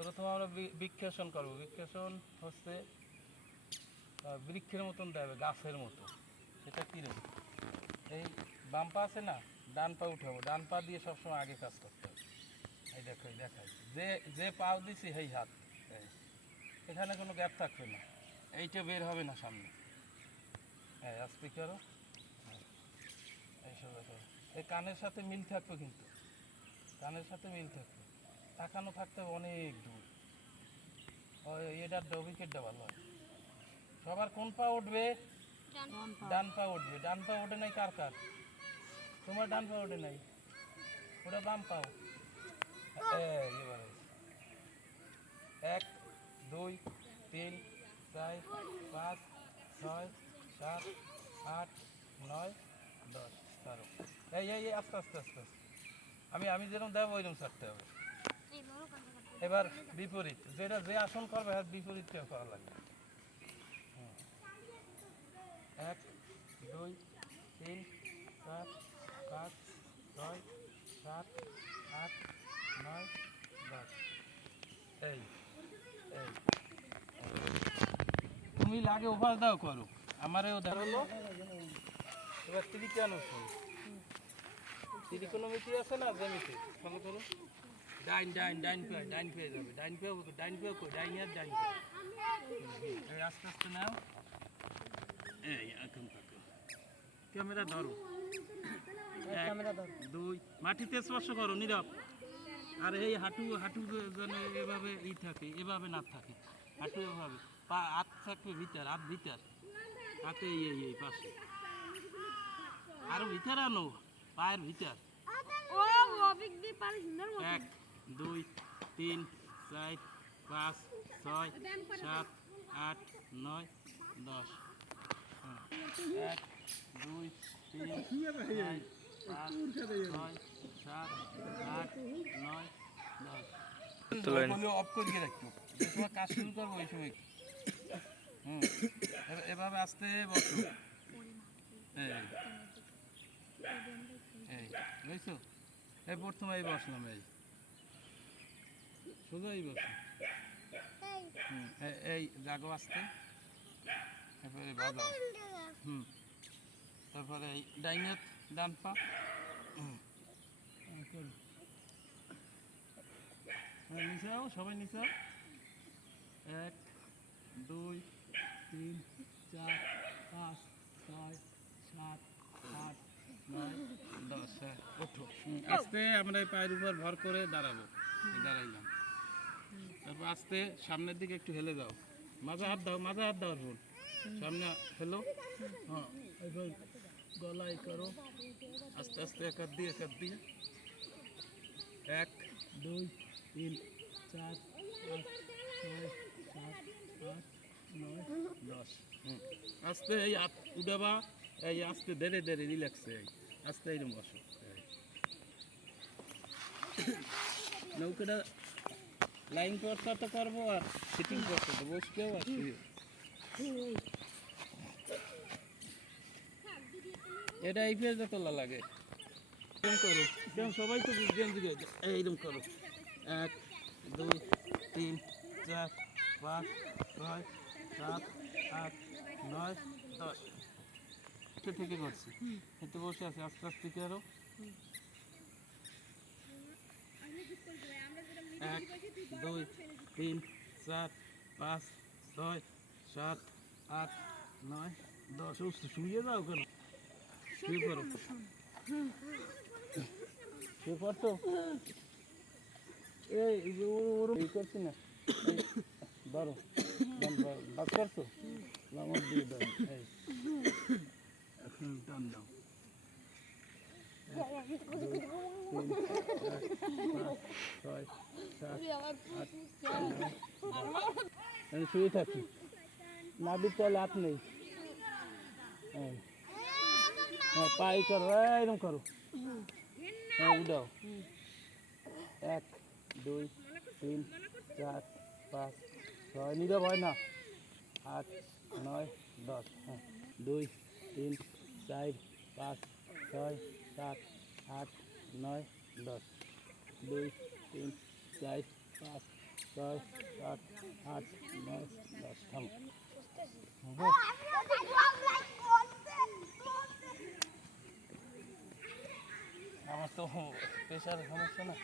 প্রথমে আমরা বৃক্ষাসন করবো। বৃক্ষাসন হচ্ছে বৃক্ষের মতন দেবে, গাছের মতো। সেটা কী রে, এই বাম পা আছে না, ডান পা উঠাবো, ডান পা দিয়ে সবসময় আগে কাজ করতে হবে। এই দেখো, এই দেখাই, যে যে পাও দিছি সেই হাত, এখানে কোনো গ্যাপ থাকবে না, এইটা বের হবে না সামনে। হ্যাঁ, আস্তে করো। এইসব দেখো, এই কানের সাথে মিল থাকবে, কিন্তু কানের সাথে মিল থাকবে, তাকানো থাকতে হবে অনেক দূর। ওই এটার উইকেটটা ভালো হয়। সবার কোন পা উঠবে? ডান পা উঠবে। ডান পা ওঠে নাই কার কার? তোমার ডান পা ওঠে নাই, ওটা বাম পাও। এবারে 1 2 3 4 5 6 7 8 9 10 12। এই এই এই আস্তে আস্তে আস্তে আস্তে, আমি যেরকম দেবো ওইরকম ছাড়তে হবে। এবার বিপরীত, যেটা যে আসন করবে হাত বিপরীতটা করা লাগবে। 1 2 3 4 5 6 7 8 9 10। এই এই তুমি লাগে ওভার দাও করো, আমারও ধরলো। এবার ত্রিকোণমিতি আছে না, জ্যামিতি ফলো করো। ডাইন ডাইন ডাইন পেয়ে, ডাইন পেয়ে যাবে, ডাইন পেয়ে, ডাইন পেয়ে কই, ডাইন আর ডাইন পেয়ে। এই আস্তে আস্তে নাও, এই এখন থাকো, ক্যামেরা ধরো। 1 2 মাটিতে স্পর্শ করো, নীরব। আর এই হাঁটু হাঁটু যেন এভাবে থাকে, এভাবে না থাকে, হাঁটু এভাবে, পা হাত থাকবে ভিতর, হাত ভিতর, হাতে এই এই পাশে, আরো ভিতর আনো, পায়ের ভিতর। 1 2 3 4 5 6 7 8 9 10। 1 2 3 4 5 6 7 8 9 10। অফ করিয়ে রাখতো, যে সময় কাজ শুরু করবো ওই সময়। এভাবে আস্তে বসো। এই বুঝছো, এই প্রথমে এই বসলাম, এই সোজাই বসো। এই জাগো আসতে, তারপরে বাজাও। তারপরে এই ডাইন হাত, ডান পা। নিচে যাও, সবাই নিচে যাও। 1 2 3 4 5 6 7 8 9 10। হ্যাঁ, ওঠো। আস্তে আমরা এই পায়ের উপর ভর করে দাঁড়াবো, দাঁড়াইলাম। তারপর আস্তে সামনের দিকে একটু হেলে যাও, মাঝে হাত দাও, মাঝে হাত দাও, ফোন সামনে হেলো। হ্যাঁ, এবার গলায় করো, আস্তে আস্তে এক হাত দিয়ে, এক হাত দিয়ে। 1 2 3 4 5 6 7 8 9 10। আস্তে এই হাত উঠাবা, এই আস্তে ধীরে ধীরে রিল্যাক্সে, আস্তে এইরকম বসো। নৌকাটা লাইন করতে তো করবো, আর সিটিং করতে তো বসতেও, আর এটা এই পেয়ে তোলা লাগে। এরকম করো, সবাই তো এইরকম করো। 1 2 3 4 5 6 7 8 9 10 থেকে করছি, একটু বসে আছে, আস্তে আস্তে করো। 1 2 3 4 5 6 7 8 9 10। শুয়ে যাও কেন, শুয়ে পড়ো, শুয়ে পড়তো। এই করছি না, ধরো, বাস করছো, লামর দিয়ে দাও, এই এখন টান দাও। 1 2 3 4 5 6 7 8 9 শুয়ে থাকি, নাবির তলে হাত নেই। হ্যাঁ, পাই করো, এরকম করো। হ্যাঁ, উঠাও। 1 2 3 4 5 6, নীরব হয় না, 8 9 10। হ্যাঁ, 2 3 4 5 6 7 8 9 10। 2 3 4 5 ছয় সাত আট নয় দশ থাম আমার তো প্রেশার সমস্যা না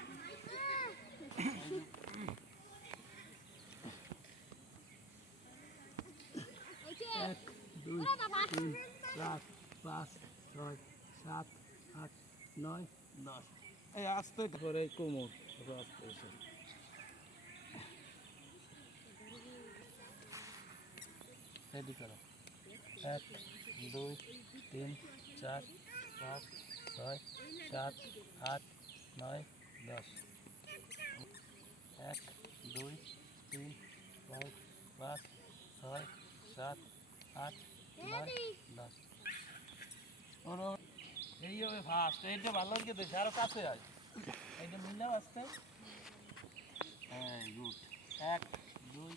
এক দুই তিন চার পাঁচ ছয় সাত আট নয় দশ এই আসতে করে কোমর আস্তে এসে রেডি করো এক দুই তিন চার পাঁচ ছয় সাত আট নয় দশ এক দুই তিন চার পাঁচ ছয় সাত আট নয় দশ ওর এই হবে ফার্স্ট এইটা ভালো লাগে দেখে আরো কাছে আয় এইটা মিললাম আসতে হ্যাঁ গুড এক দুই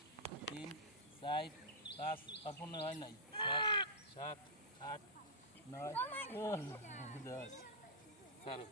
তিন চার পাঁচ অপূর্ণ হয় নাই ছয় সাত আট নয় দশ ছাড়ো